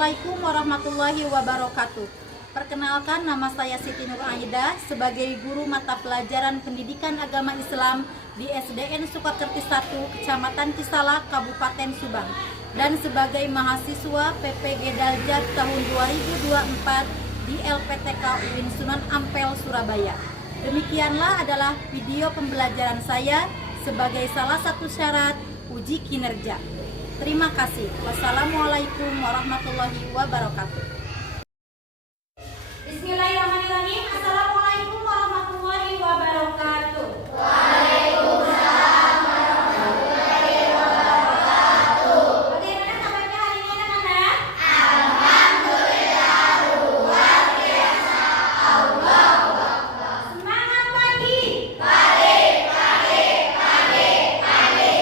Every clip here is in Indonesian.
Assalamualaikum warahmatullahi wabarakatuh. Perkenalkan, nama saya Siti Nur Aida sebagai guru mata pelajaran Pendidikan Agama Islam di SDN Sukakerti 1, Kecamatan Cisalak, Kabupaten Subang, dan sebagai mahasiswa PPG Daljat tahun 2024 di LPTK UIN Sunan Ampel, Surabaya. Demikianlah adalah video pembelajaran saya sebagai salah satu syarat uji kinerja. Terima kasih. Wassalamualaikum warahmatullahi wabarakatuh. Bismillahirrahmanirrahim. Assalamualaikum warahmatullahi wabarakatuh. Waalaikumsalam warahmatullahi wabarakatuh. Bagaimana kabarnya hari ini anak-anak? Alhamdulillah luar biasa. Allahu Akbar. Semangat pagi. Pagi, pagi, pagi, pagi.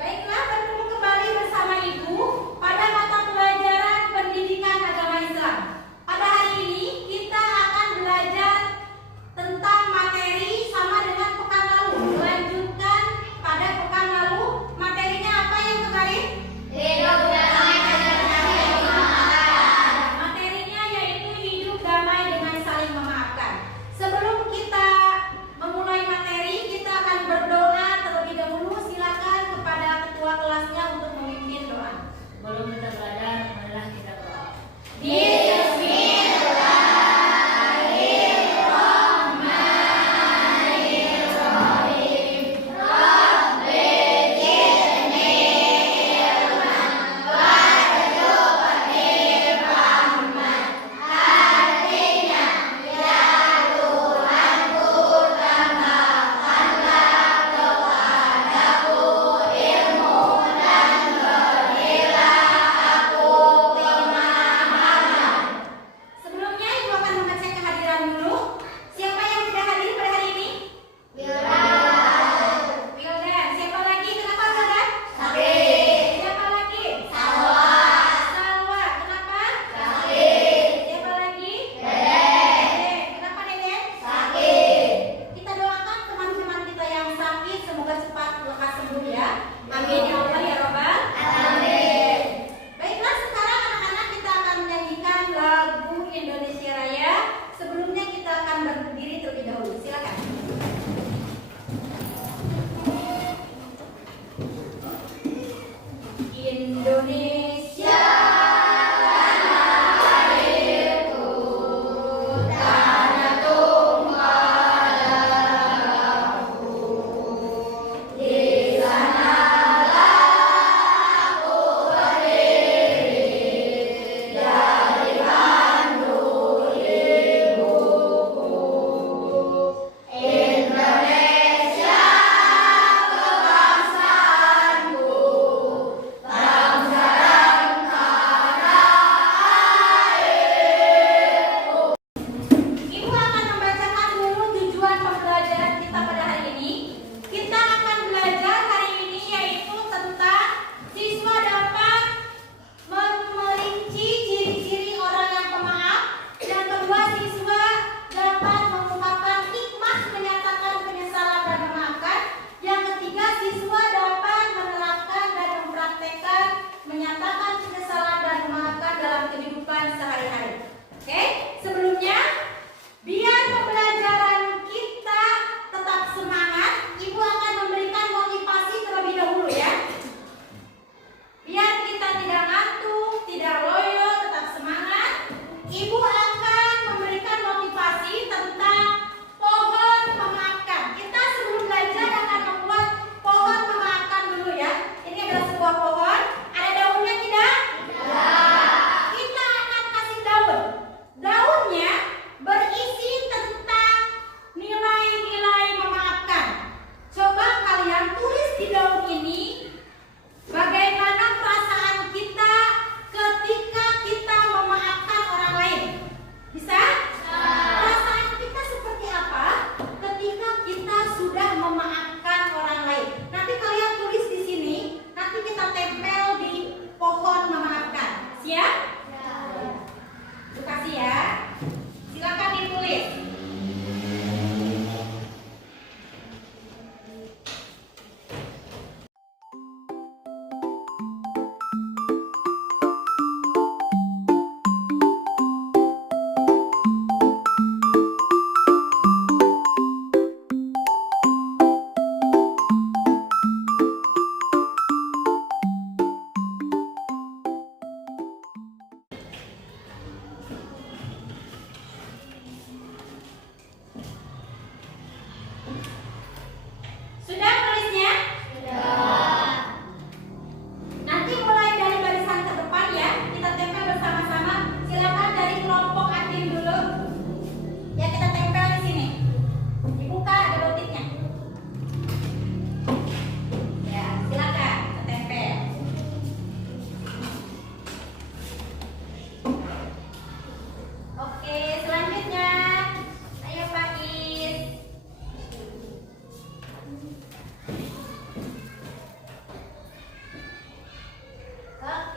Baiklah, bertemu kembali bersama Ibu pada mata pelajaran Pendidikan Agama Islam.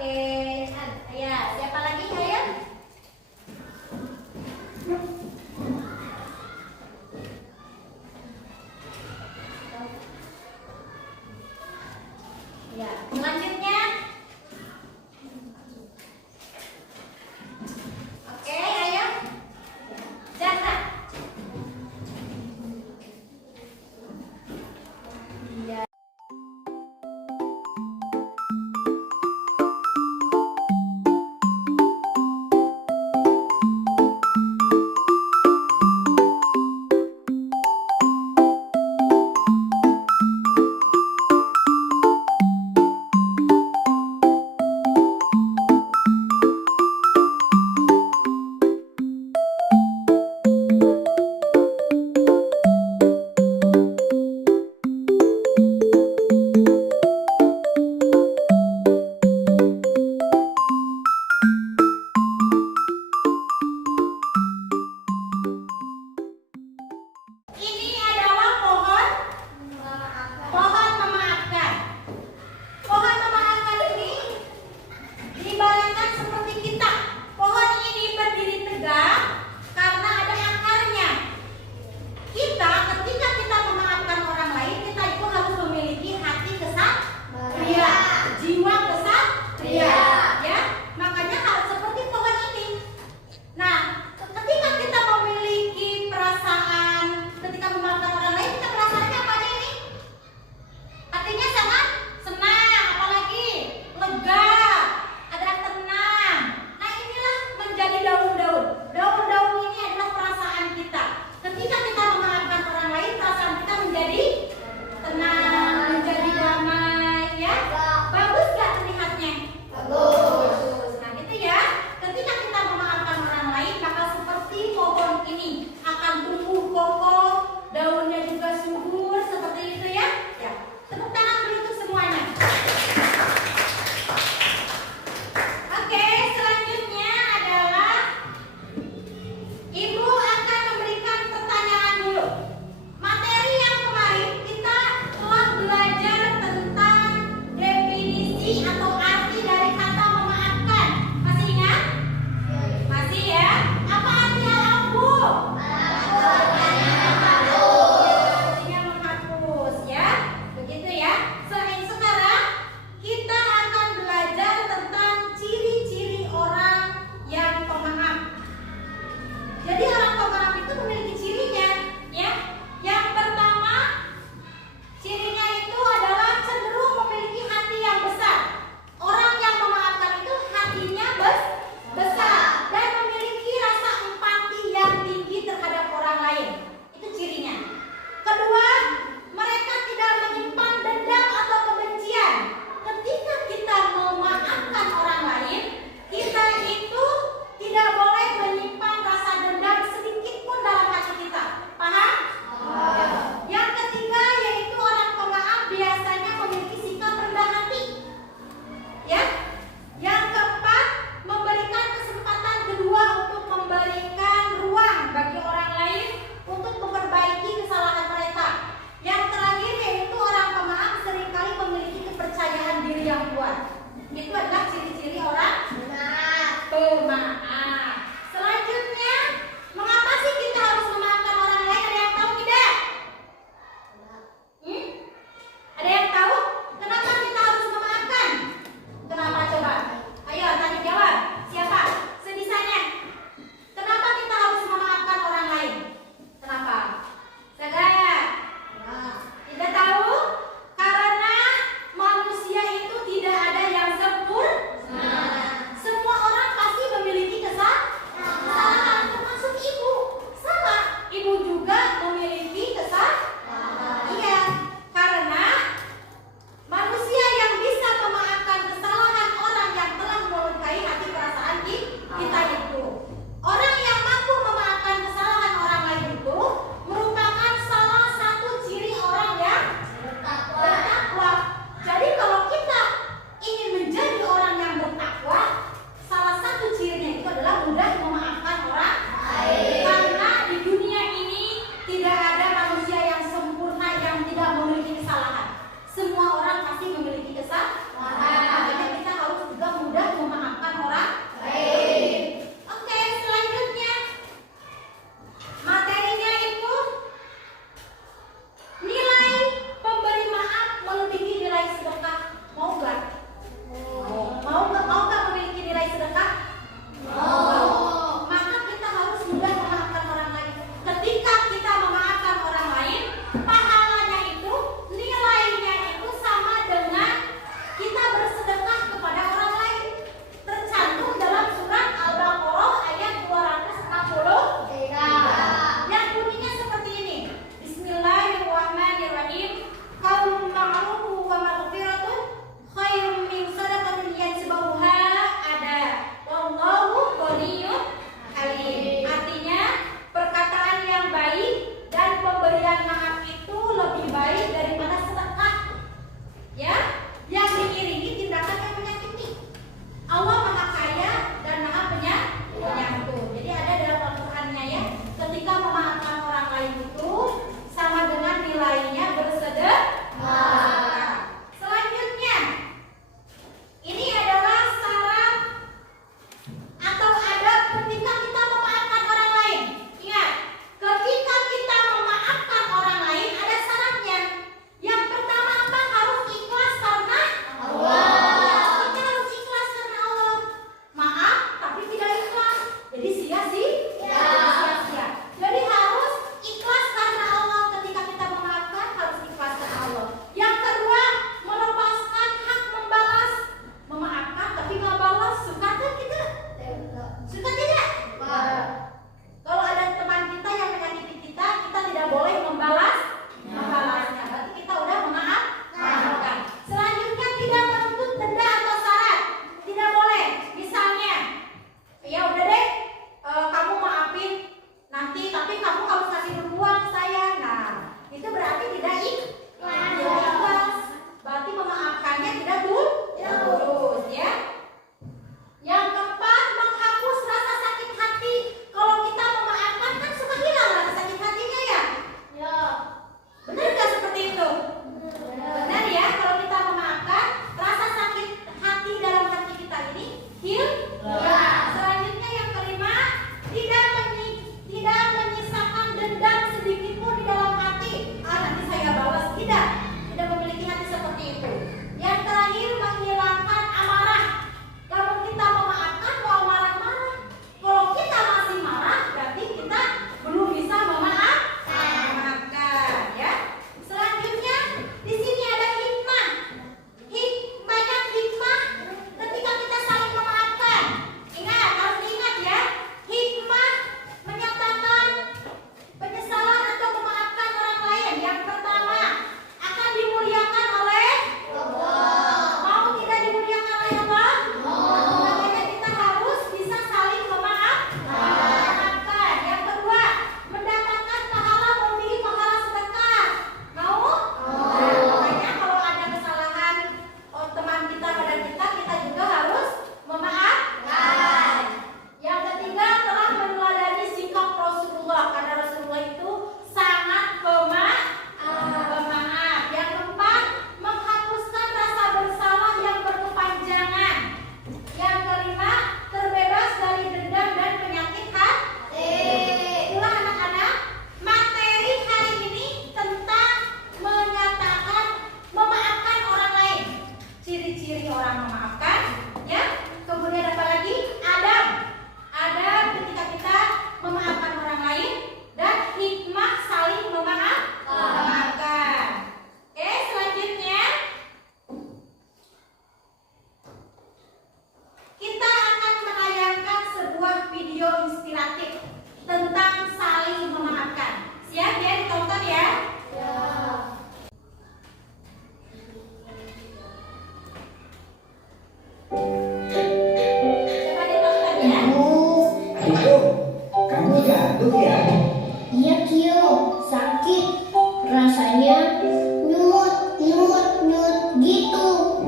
Oke. Ya, siapa lagi? Ayo. Ya, selanjutnya. Oke, ayo. Jasa. Ya.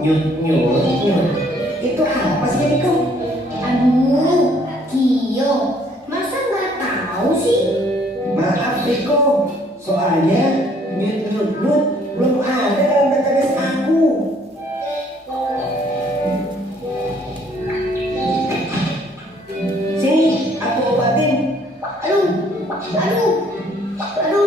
nyut nyut nyut. Itu apa sih Riko? Aduh, Kio, masa nggak tahu sih? Maaf Riko, soalnya nyut nyut nyut belum ada dalam database aku. Sini, aku obatin. Aduh, aduh, aduh,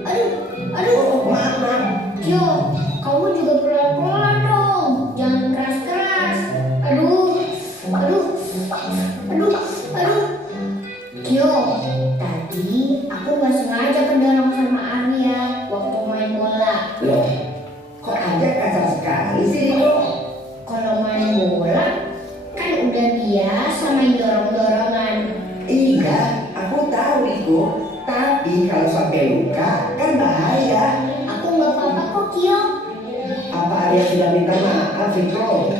aduh, aduh. Oh, maaf, maaf. Kio, kamu juga pelan-pelan dong, jangan keras-keras. Aduh, aduh, aduh, aduh. Kio, tadi aku nggak sengaja kedorong sama Arya waktu main bola. Loh, kok aja kasar sekali sih Riko? Kalau main bola kan udah biasa main dorong-dorongan. Iya, aku tahu Riko. Tapi kalau sampai luka kan bahaya. Aku nggak apa-apa kok, Kio. Apa Arya sudah minta maaf Riko?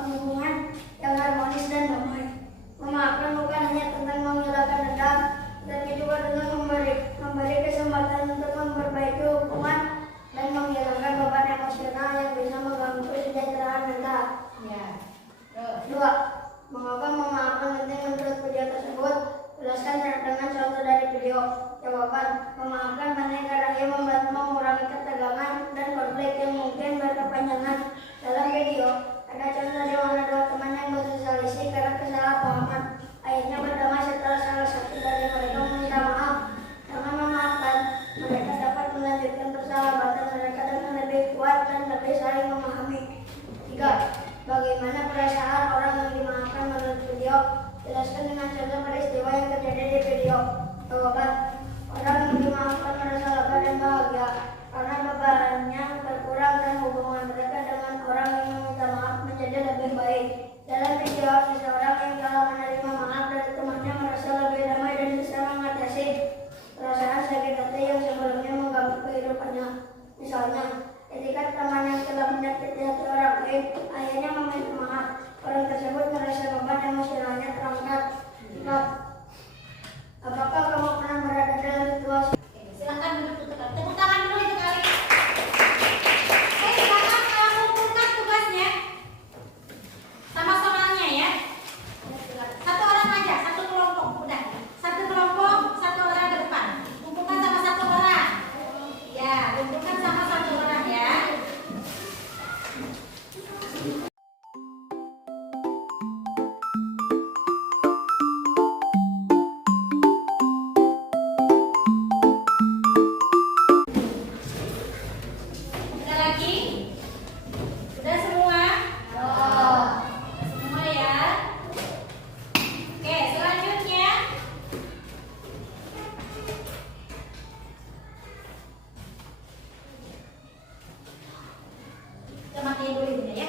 membangun hubungan yang harmonis dan damai. Memaafkan bukan hanya tentang menghilangkan dendam, tapi juga dengan memberi kesempatan untuk memperbaiki hubungan dan menghilangkan beban emosional yang bisa mengganggu kesejahteraan mental. Ya. 2. Mengapa memaafkan penting menurut video tersebut? Jelaskan dengan contoh dari video. Jawaban: memaafkan penting karena ia membantu mengurangi ketegangan dan konflik yang mungkin berkepanjangan. Dalam video, ada contoh di mana dua teman yang berselisih karena kesalahpahaman akhirnya berdamai setelah salah satu dari mereka meminta maaf. Dengan memaafkan, mereka dapat melanjutkan persahabatan mereka dengan lebih kuat dan lebih saling memahami. 3. Bagaimana perasaan orang yang dimaafkan menurut video? Jelaskan dengan contoh peristiwa yang terjadi di video. Jawaban: orang yang dimaafkan merasa lega dan bahagia karena bebannya berkurang dan hubungan mereka dengan orang yang meminta maaf menjadi lebih baik. Dalam video, seseorang yang telah menerima maaf dari temannya merasa lebih damai dan bisa mengatasi perasaan sakit hati yang sebelumnya mengganggu kehidupannya. Misalnya, ketika teman yang telah menyakiti hati orang lain akhirnya meminta maaf, orang tersebut merasa beban emosionalnya terangkat. 4. Apakah kamu pernah berada dalam situasi? Silakan duduk tepuk tangan dulu itu kali. Silakan kumpulkan tugasnya sama soalnya ya. Satu orang aja, satu kelompok, udah. Satu kelompok, satu orang ke depan. Kumpulkan sama satu orang. Ya, kumpulkan sama satu orang ya. Udah lagi? Udah semua? Semua ya. Oke, selanjutnya kita matiin dulu ya.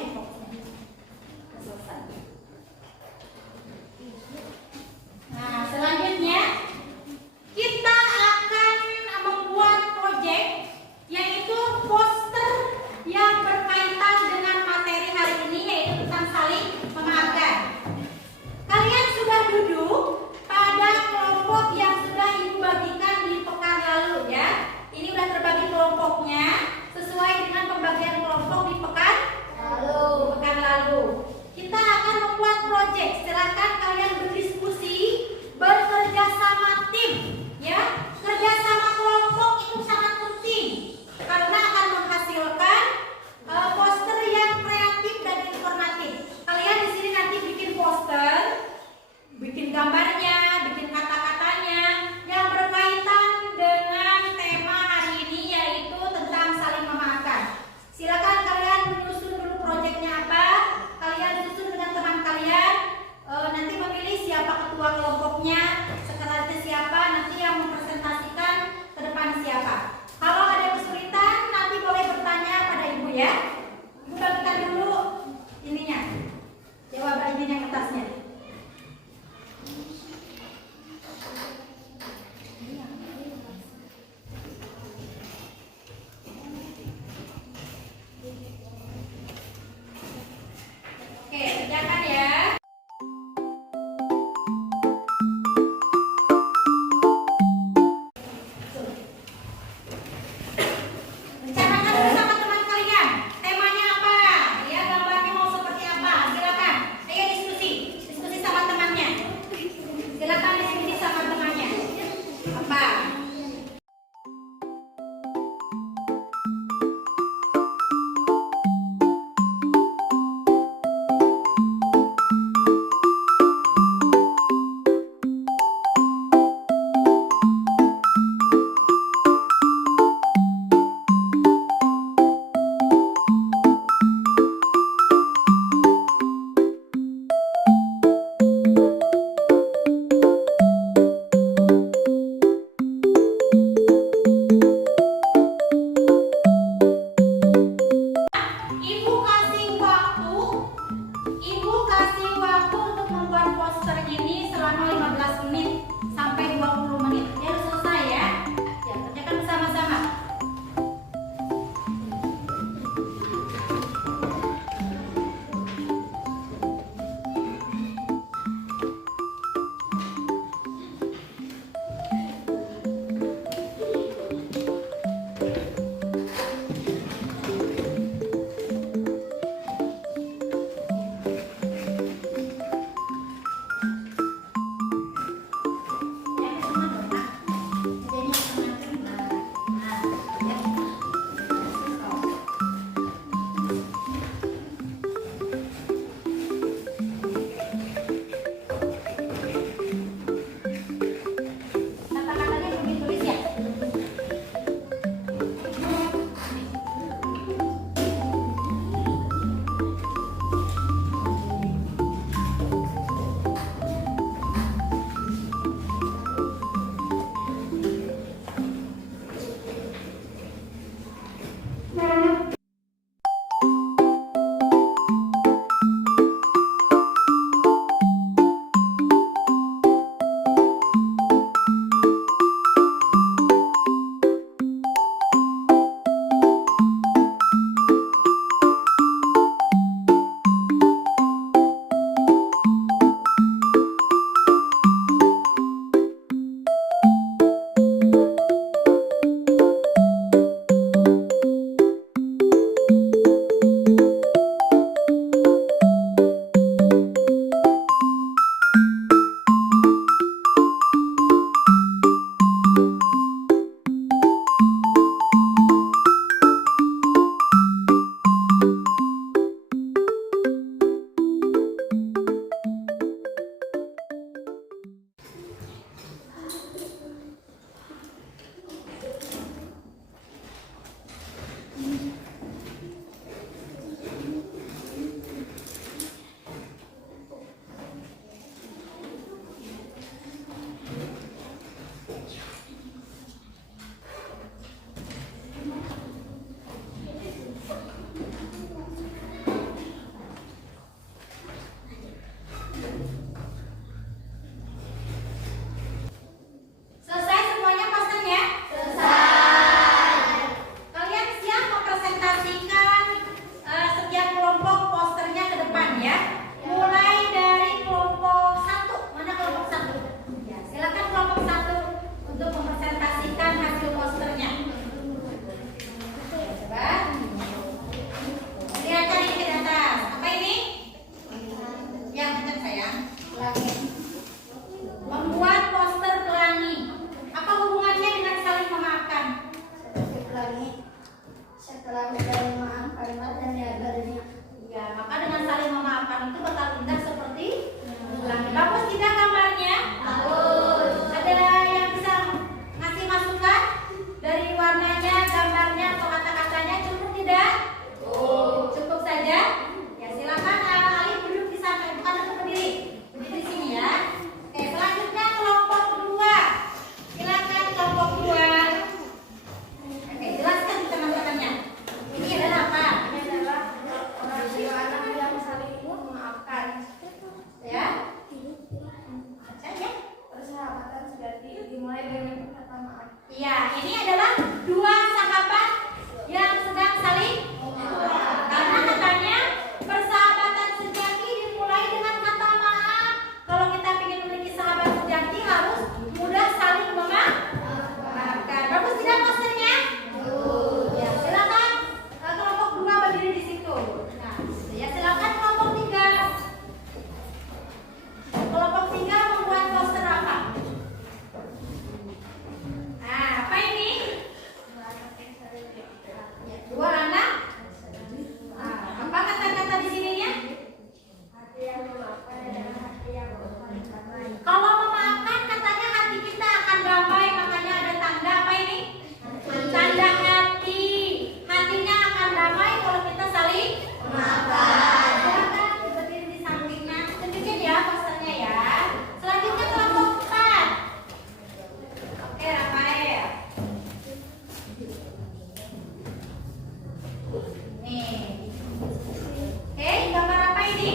ini?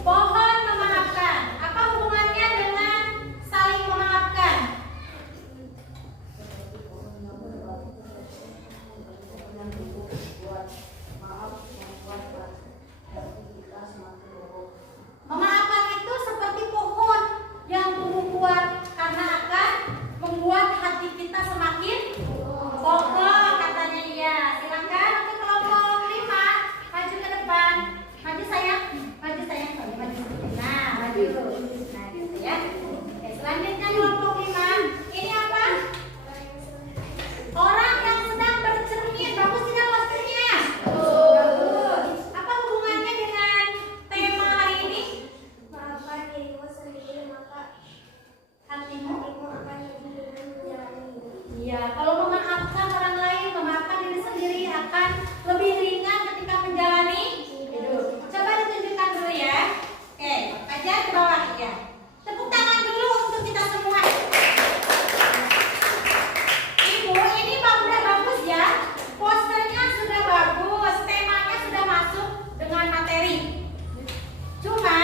Pohon memaafkan. Apa hubungannya dengan saling memaafkan? Memaafkan itu seperti pohon yang tumbuh kuat karena akan membuat hati kita semakin kokoh katanya. Iya, silakan untuk kelompok 5 maju ke depan. Maju sayang, maju sayang, maju sedikit. Nah, maju. Nah, gitu ya. Oke, selanjutnya kelompok 5. Ini apa? Orang yang sedang bercermin. Bagus tidak posternya? Bagus. Apa hubungannya dengan tema hari ini? Maafkan dirimu sendiri, maka Hatimu? hatimu akan lebih dengan menjalani hidup. Iya, kalau memaafkan orang lain, memaafkan diri sendiri akan lebih ringan ketika menjalani hidup. Coba ditunjukkan dulu ya. Oke, aja ke bawah ya. Tepuk tangan dulu untuk kita semua. Ibu, ini udah bagus ya. Posternya sudah bagus, temanya sudah masuk dengan materi. Cuma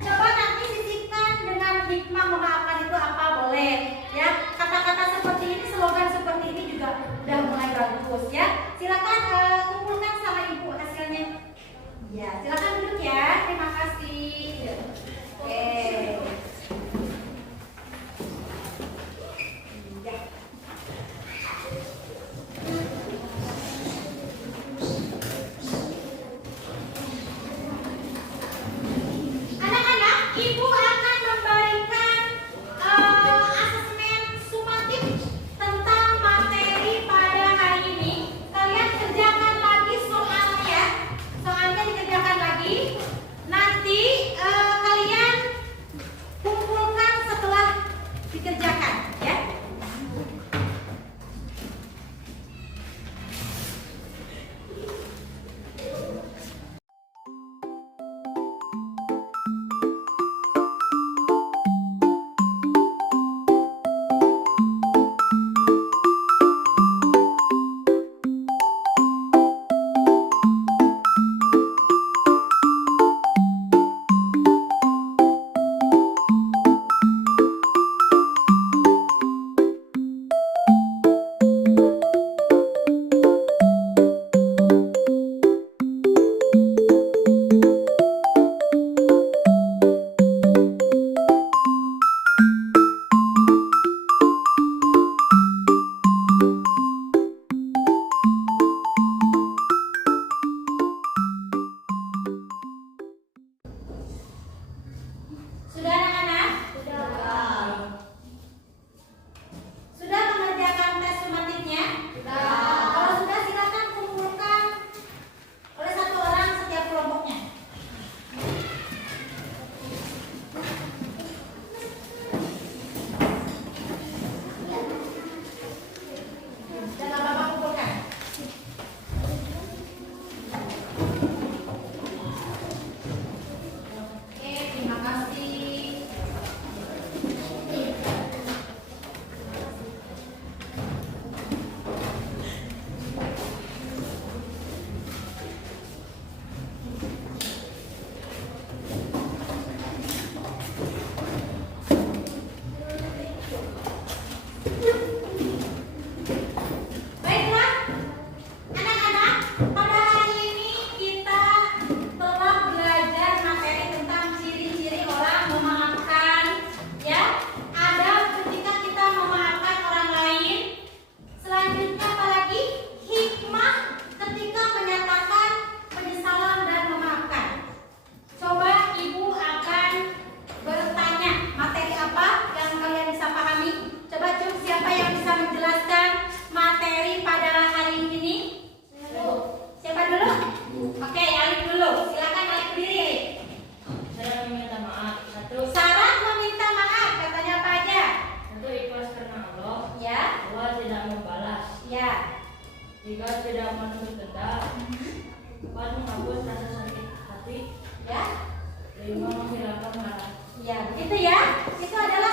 coba nanti sisipkan dengan hikmah memaafkan itu apa boleh ya. Kata-kata seperti ini, slogan seperti ini juga udah mulai bagus ya. Silakan kumpulkan sama ibu hasilnya. Ya, silakan duduk ya. Terima kasih. Oke. Ya. Anak-anak, ibu akan memberikan asesmen sumatif tentang materi pada hari ini. Kalian kerjakan lagi soalnya. Soalnya dikerjakan lagi. Nanti kalian kumpulkan setelah dikerjakan ya. Sudah anak-anak? Sudah mengerjakan tes sumatifnya? Kalau sudah silakan kumpulkan oleh satu orang setiap kelompoknya. Dan Bapak kumpulkan. Oke, terima kasih. Baiklah, anak-anak, pada hari ini kita telah belajar materi tentang ciri-ciri orang memaafkan. Ya, ada ketika kita memaafkan orang lain. Selanjutnya apalagi? Hikmah ketika menyatakan penyesalan dan memaafkan. Coba ibu akan bertanya materi apa yang kalian bisa pahami. Coba siapa yang bisa menjelaskan materi pada hari ini? Siapa dulu? Oke, Alif dulu. Silakan Alif berdiri. Saya meminta maaf. Syarat meminta maaf katanya apa aja? Satu, ikhlas karena Allah. Ya, Dua, tidak membalas. ya. Tiga, tidak menuntut dendam. Empat, menghapus rasa sakit hati. Ya, Lima, menghilangkan marah. ya begitu ya. Itu adalah